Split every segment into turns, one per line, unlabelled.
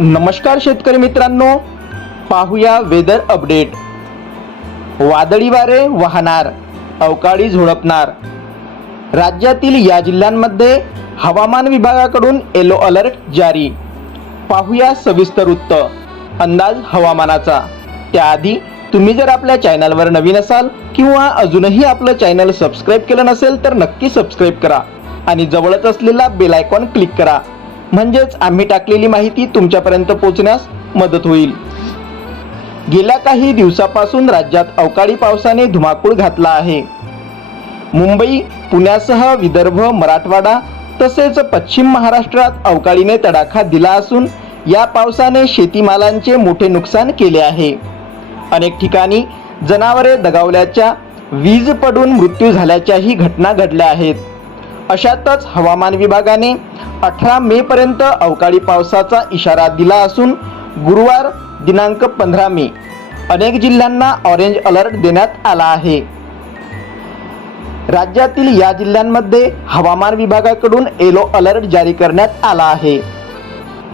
नमस्कार शेतकरी मित्रांनो पाहूया वेदर अपडेट वादळी वारे वाहणार अवकाळी झोडपणार राज्यातील या जिल्ह्यांमध्ये हवामान विभागाकडून येलो अलर्ट जारी पाहूया सविस्तर वृत्त अंदाज हवामानाचा त्याआधी तुम्ही जर आपल्या चॅनलवर नवीन असाल किंवा अजूनही आपलं चॅनल सबस्क्राईब केलं नसेल तर नक्की सबस्क्राईब करा आणि जवळच असलेला बेल आयकॉन क्लिक करा म्हणजेच आम्ही टाकलेली माहिती तुमच्यापर्यंत पोहोचण्यास मदत होईल गेल्या काही दिवसापासून राज्यात अवकाळी पावसाने धुमाकूळ घातला आहे मुंबई पुण्यासह विदर्भ मराठवाडा तसेच पश्चिम महाराष्ट्रात अवकाळीने तडाखा दिला असून या पावसाने शेतीमालांचे मोठे नुकसान केले आहे अनेक ठिकाणी जनावरे दगावल्याच्या वीज पडून मृत्यू झाल्याच्याही घटना घडल्या आहेत अशातच हवामान विभागाने अठरा पर्यंत अवकाळी पावसाचा इशारा दिला असून गुरुवार दिनांक पंधरा मे अनेक जिल्ह्यांना ऑरेंज अलर्ट देण्यात आला आहे राज्यातील या जिल्ह्यांमध्ये हवामान विभागाकडून येलो अलर्ट जारी करण्यात आला आहे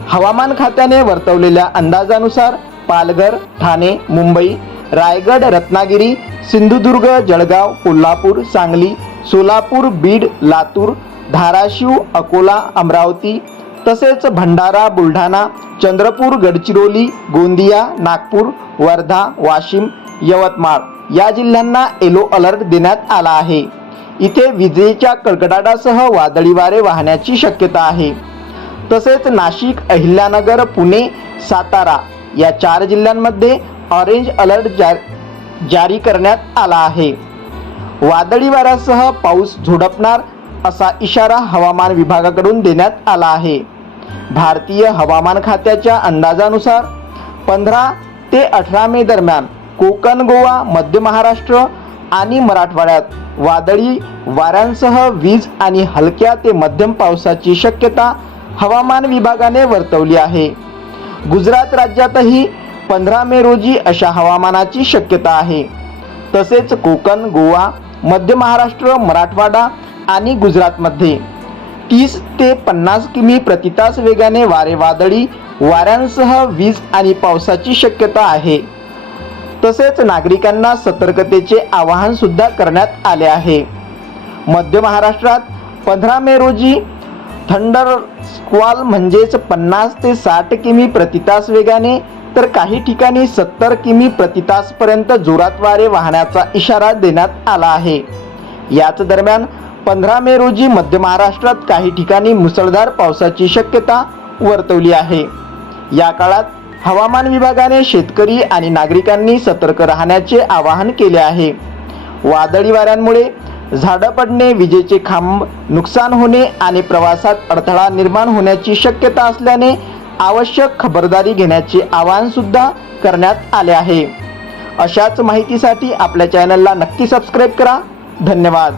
हवामान खात्याने वर्तवलेल्या अंदाजानुसार पालघर ठाणे मुंबई रायगड रत्नागिरी सिंधुदुर्ग जळगाव कोल्हापूर सांगली सोलापूर बीड लातूर धाराशिव अकोला अमरावती तसेच भंडारा बुलढाणा चंद्रपूर गडचिरोली गोंदिया नागपूर वर्धा वाशिम यवतमाळ या जिल्ह्यांना येलो अलर्ट देण्यात आला आहे इथे विजेच्या कडकडाटासह वादळी वारे वाहण्याची शक्यता आहे तसेच नाशिक अहिल्यानगर पुणे सातारा या चार जिल्ह्यांमध्ये ऑरेंज अलर्ट जा जारी करण्यात आला आहे वादळी वाऱ्यासह पाऊस झोडपणार असा इशारा हवामान विभागाकडून देण्यात आला आहे भारतीय हवामान खात्याच्या अंदाजानुसार पंधरा ते अठरा मे दरम्यान कोकण गोवा मध्य महाराष्ट्र आणि मराठवाड्यात वादळी वाऱ्यांसह वीज आणि हलक्या ते मध्यम पावसाची शक्यता हवामान विभागाने वर्तवली आहे गुजरात राज्यातही पंधरा मे रोजी अशा हवामानाची शक्यता आहे तसेच कोकण गोवा मध्य महाराष्ट्र मराठवाडा आणि गुजरातमध्ये तीस ते पन्नास किमी प्रतितास वेगाने वारे वादळी वाऱ्यांसह वीज आणि पावसाची शक्यता आहे तसेच नागरिकांना सतर्कतेचे आवाहन सुद्धा करण्यात आले आहे मध्य महाराष्ट्रात पंधरा मे रोजी थंडर स्क्वॉल म्हणजेच पन्नास ते साठ किमी प्रतितास वेगाने तर काही ठिकाणी सत्तर किमी प्रतितासपर्यंत जोरात वारे वाहण्याचा इशारा देण्यात आला आहे याच दरम्यान पंधरा मे रोजी मध्य महाराष्ट्रात काही ठिकाणी मुसळधार पावसाची शक्यता वर्तवली आहे या काळात हवामान विभागाने शेतकरी आणि नागरिकांनी सतर्क राहण्याचे आवाहन केले आहे वादळी वाऱ्यांमुळे झाडं पडणे विजेचे खांब नुकसान होणे आणि प्रवासात अडथळा निर्माण होण्याची शक्यता असल्याने आवश्यक खबरदारी घेण्याचे आवाहन सुद्धा करण्यात आले आहे अशाच माहितीसाठी आपल्या चॅनलला नक्की सबस्क्राईब करा धन्यवाद